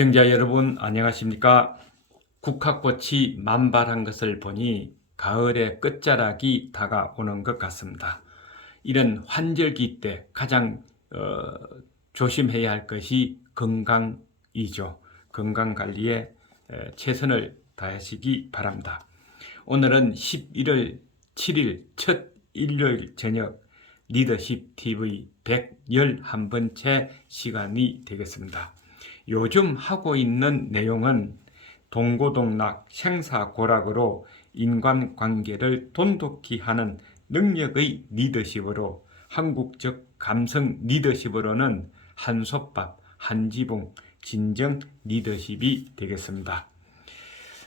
시청자 여러분 안녕하십니까? 국화꽃이 만발한 것을 보니 가을의 끝자락이 다가오는 것 같습니다. 이런 환절기 때 가장 조심해야 할 것이 건강이죠. 건강관리에 최선을 다하시기 바랍니다. 오늘은 11월 7일 첫 일요일 저녁 리더십 TV 111번째 시간이 되겠습니다. 요즘 하고 있는 내용은 동고동락 생사고락으로 인간관계를 돈독히 하는 능력의 리더십으로 한국적 감성 리더십으로는 한솥밥, 한지붕, 진정 리더십이 되겠습니다.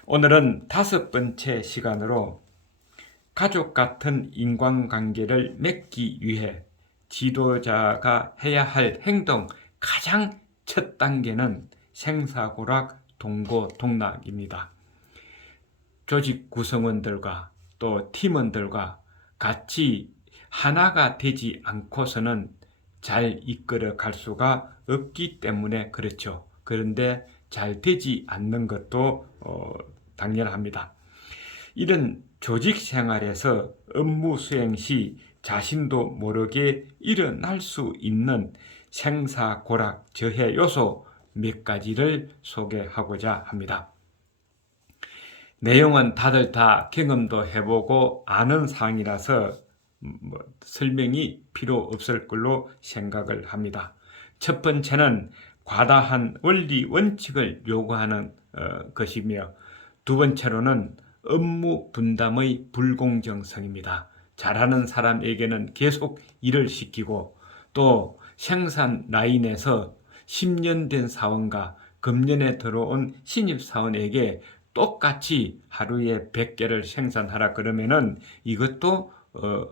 오늘은 5번째 시간으로 가족 같은 인간관계를 맺기 위해 지도자가 해야 할 행동 가장 첫 단계는 생사고락 동고동락입니다. 조직 구성원들과 또 팀원들과 같이 하나가 되지 않고서는 잘 이끌어 갈 수가 없기 때문에 그렇죠. 그런데 잘 되지 않는 것도 당연합니다. 이런 조직 생활에서 업무 수행 시 자신도 모르게 일어날 수 있는 생사고락 저해 요소 몇 가지를 소개하고자 합니다. 내용은 다들 다 경험도 해보고 아는 사항이라서 설명이 필요 없을 걸로 생각을 합니다. 첫 번째는 과다한 원리 원칙을 요구하는 것이며, 두 번째로는 업무 분담의 불공정성입니다. 잘하는 사람에게는 계속 일을 시키고 또 생산 라인에서 10년 된 사원과 금년에 들어온 신입사원에게 똑같이 하루에 100개를 생산하라 그러면은 이것도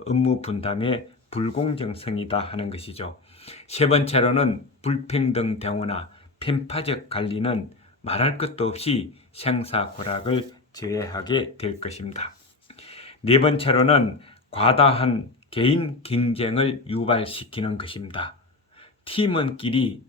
업무 분담의 불공정성이다 하는 것이죠. 세 번째로는 불평등 대우나 편파적 관리는 말할 것도 없이 생사고락을 저해하게 될 것입니다. 네 번째로는 과다한 개인 경쟁을 유발시키는 것입니다. 팀원끼리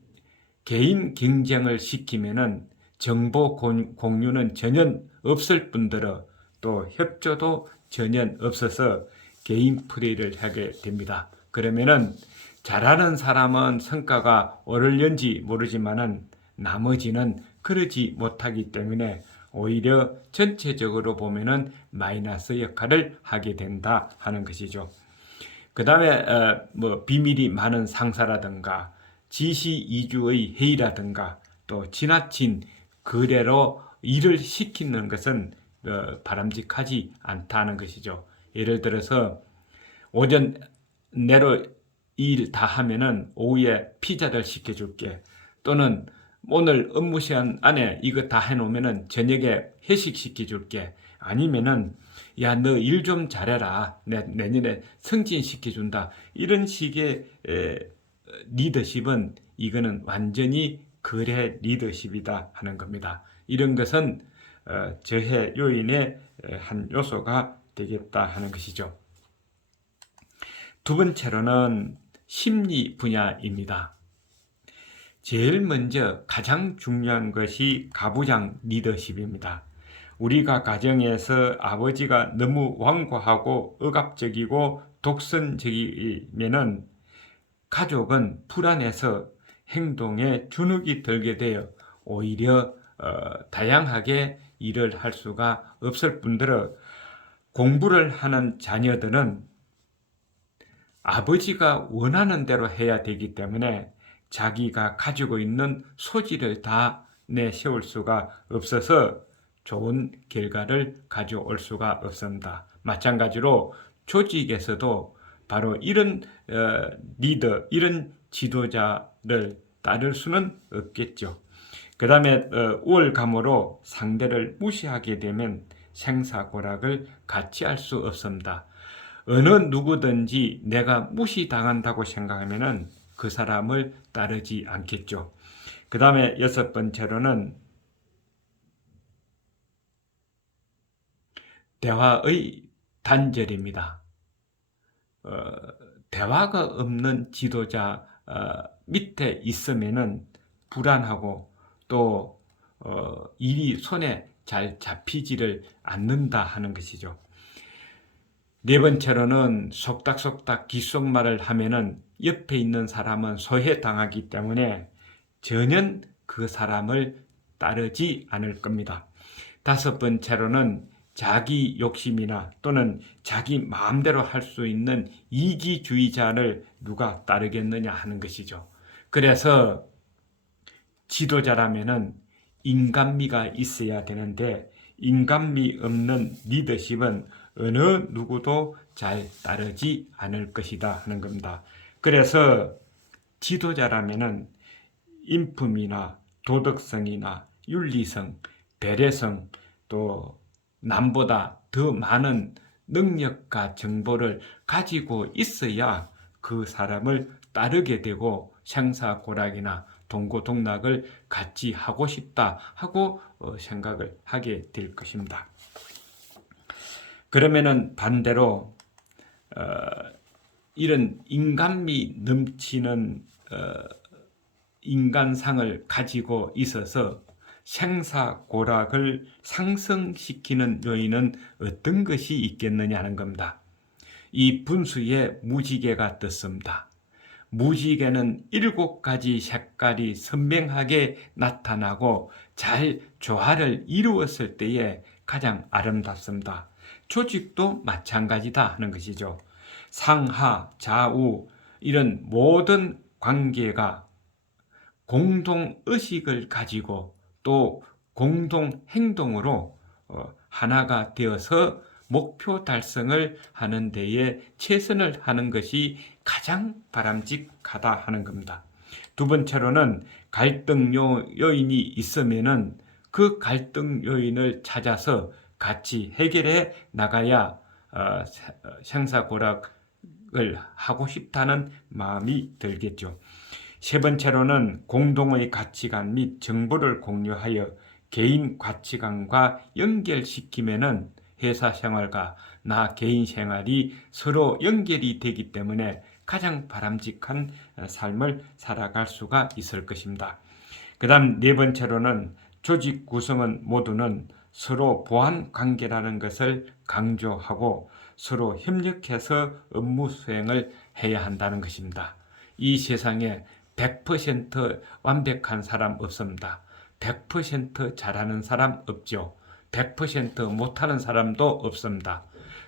개인 경쟁을 시키면은 정보 공유는 전혀 없을 뿐더러 또 협조도 전혀 없어서 개인 플레이를 하게 됩니다. 그러면은 잘하는 사람은 성과가 오를는지 모르지만은 나머지는 그러지 못하기 때문에 오히려 전체적으로 보면은 마이너스 역할을 하게 된다 하는 것이죠. 그 다음에 비밀이 많은 상사라든가 지시 이주의 회의라든가 또 지나친 거래로 일을 시키는 것은 바람직하지 않다는 것이죠. 예를 들어서 오전 내로 일 다 하면은 오후에 피자를 시켜줄게, 또는 오늘 업무 시간 안에 이거 다 해놓으면은 저녁에 회식 시켜줄게, 아니면은 야 너 일 좀 잘해라, 내년에 승진시켜준다, 이런 식의 리더십은 이거는 완전히 거래 리더십이다 하는 겁니다. 이런 것은 저해 요인의 한 요소가 되겠다 하는 것이죠. 두 번째로는 심리 분야입니다. 제일 먼저 가장 중요한 것이 가부장 리더십입니다. 우리가 가정에서 아버지가 너무 완고하고 억압적이고 독선적이면은 가족은 불안해서 행동에 주눅이 들게 되어 오히려 다양하게 일을 할 수가 없을 뿐더러 공부를 하는 자녀들은 아버지가 원하는 대로 해야 되기 때문에 자기가 가지고 있는 소질을 다 내세울 수가 없어서 좋은 결과를 가져올 수가 없습니다. 마찬가지로 조직에서도 바로 이런 리더, 이런 지도자를 따를 수는 없겠죠. 그 다음에 우월감으로 상대를 무시하게 되면 생사고락을 같이 할 수 없습니다. 어느 누구든지 내가 무시당한다고 생각하면은 그 사람을 따르지 않겠죠. 그 다음에 여섯 번째로는 대화의 단절입니다. 대화가 없는 지도자 밑에 있으면은 불안하고 또 일이 손에 잘 잡히지를 않는다 하는 것이죠. 네 번째로는 속닥속닥 귓속말을 하면은 옆에 있는 사람은 소외당하기 때문에 전혀 그 사람을 따르지 않을 겁니다. 다섯 번째로는 자기 욕심이나 또는 자기 마음대로 할 수 있는 이기주의자를 누가 따르겠느냐 하는 것이죠. 그래서 지도자라면은 인간미가 있어야 되는데 인간미 없는 리더십은 어느 누구도 잘 따르지 않을 것이다 하는 겁니다. 그래서 지도자라면은 인품이나 도덕성이나 윤리성, 배려성, 또 남보다 더 많은 능력과 정보를 가지고 있어야 그 사람을 따르게 되고 생사고락이나 동고동락을 같이 하고 싶다 하고 생각을 하게 될 것입니다. 그러면은 반대로 이런 인간미 넘치는 인간상을 가지고 있어서 생사고락을 상승시키는 요인은 어떤 것이 있겠느냐 하는 겁니다. 이 분수에 무지개가 떴습니다. 무지개는 7가지 색깔이 선명하게 나타나고 잘 조화를 이루었을 때에 가장 아름답습니다. 조직도 마찬가지다 하는 것이죠. 상하, 좌우 이런 모든 관계가 공동의식을 가지고 또 공동행동으로 하나가 되어서 목표 달성을 하는 데에 최선을 하는 것이 가장 바람직하다 하는 겁니다. 두 번째로는 갈등 요인이 있으면은 그 갈등 요인을 찾아서 같이 해결해 나가야 생사고락을 하고 싶다는 마음이 들겠죠. 세 번째로는 공동의 가치관 및 정보를 공유하여 개인 가치관과 연결시키면은 회사 생활과 나 개인 생활이 서로 연결이 되기 때문에 가장 바람직한 삶을 살아갈 수가 있을 것입니다. 그 다음 네 번째로는 조직 구성원 모두는 서로 보완 관계라는 것을 강조하고 서로 협력해서 업무 수행을 해야 한다는 것입니다. 이 세상에 100% 완벽한 사람 없습니다. 100% 잘하는 사람 없죠. 100% 못하는 사람도 없습니다.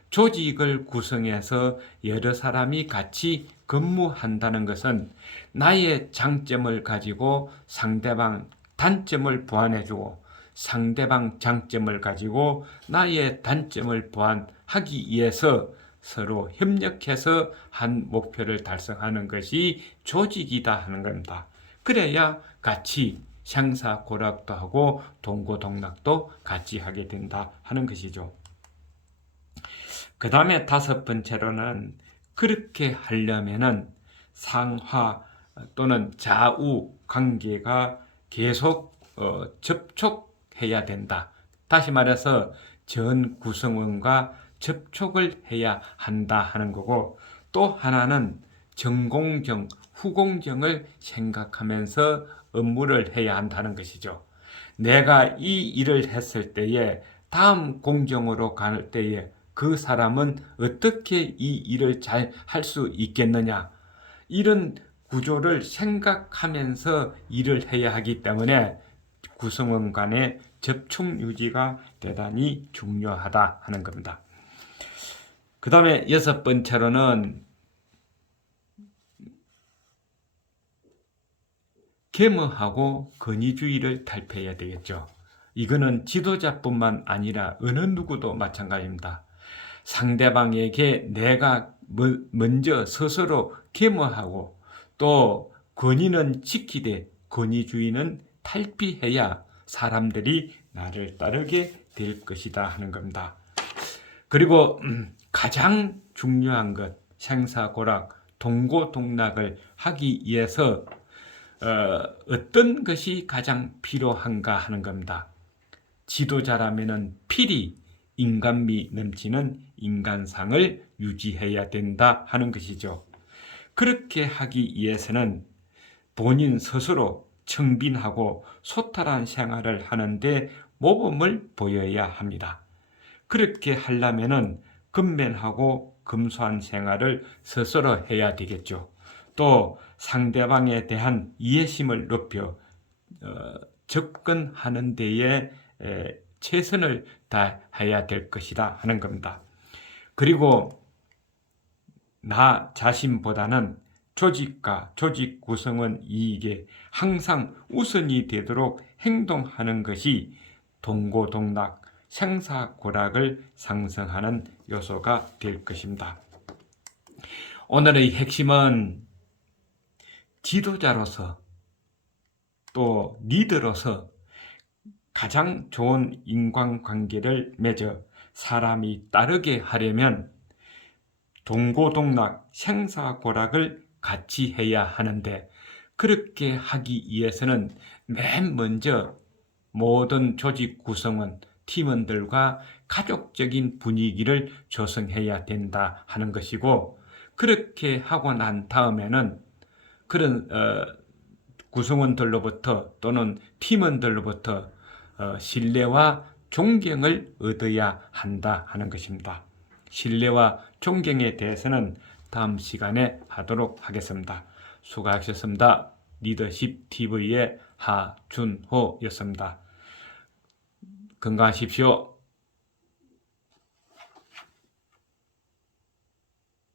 조직을 구성해서 여러 사람이 같이 근무한다는 것은 나의 장점을 가지고 상대방 단점을 보완해주고 상대방 장점을 가지고 나의 단점을 보완하기 위해서 서로 협력해서 한 목표를 달성하는 것이 조직이다 하는 겁니다. 그래야 같이 생사고락도 하고 동고동락도 같이 하게 된다 하는 것이죠. 그 다음에 다섯 번째로는 그렇게 하려면은 상하 또는 좌우 관계가 계속 접촉해야 된다. 다시 말해서 전 구성원과 접촉을 해야 한다 하는 거고, 또 하나는 전공정, 후공정을 생각하면서 업무를 해야 한다는 것이죠. 내가 이 일을 했을 때에 다음 공정으로 갈 때에 그 사람은 어떻게 이 일을 잘 할 수 있겠느냐, 이런 구조를 생각하면서 일을 해야 하기 때문에 구성원 간의 접촉 유지가 대단히 중요하다 하는 겁니다. 그 다음에 여섯 번째로는 겸허하고 권위주의를 탈피해야 되겠죠. 이거는 지도자뿐만 아니라 어느 누구도 마찬가지입니다. 상대방에게 내가 먼저 스스로 겸허하고 또 권위는 지키되 권위주의는 탈피해야 사람들이 나를 따르게 될 것이다 하는 겁니다. 그리고 가장 중요한 것, 생사고락, 동고동락을 하기 위해서 어떤 것이 가장 필요한가 하는 겁니다. 지도자라면은 필히 인간미 넘치는 인간상을 유지해야 된다 하는 것이죠. 그렇게 하기 위해서는 본인 스스로 청빈하고 소탈한 생활을 하는데 모범을 보여야 합니다. 그렇게 하려면은 근면하고 검소한 생활을 스스로 해야 되겠죠. 또 상대방에 대한 이해심을 높여 접근하는 데에 최선을 다해야 될 것이다 하는 겁니다. 그리고 나 자신보다는 조직과 조직 구성원 이익에 항상 우선이 되도록 행동하는 것이 동고동락, 생사고락을 상승하는 요소가 될 것입니다. 오늘의 핵심은 지도자로서 또 리더로서 가장 좋은 인간관계를 맺어 사람이 따르게 하려면 동고동락, 생사고락을 같이 해야 하는데, 그렇게 하기 위해서는 맨 먼저 모든 조직 구성원, 팀원들과 가족적인 분위기를 조성해야 된다 하는 것이고, 그렇게 하고 난 다음에는 그런 구성원들로부터 또는 팀원들로부터 신뢰와 존경을 얻어야 한다 하는 것입니다. 신뢰와 존경에 대해서는 다음 시간에 하도록 하겠습니다. 수고하셨습니다. 리더십 TV의 하준호였습니다. 건강하십시오.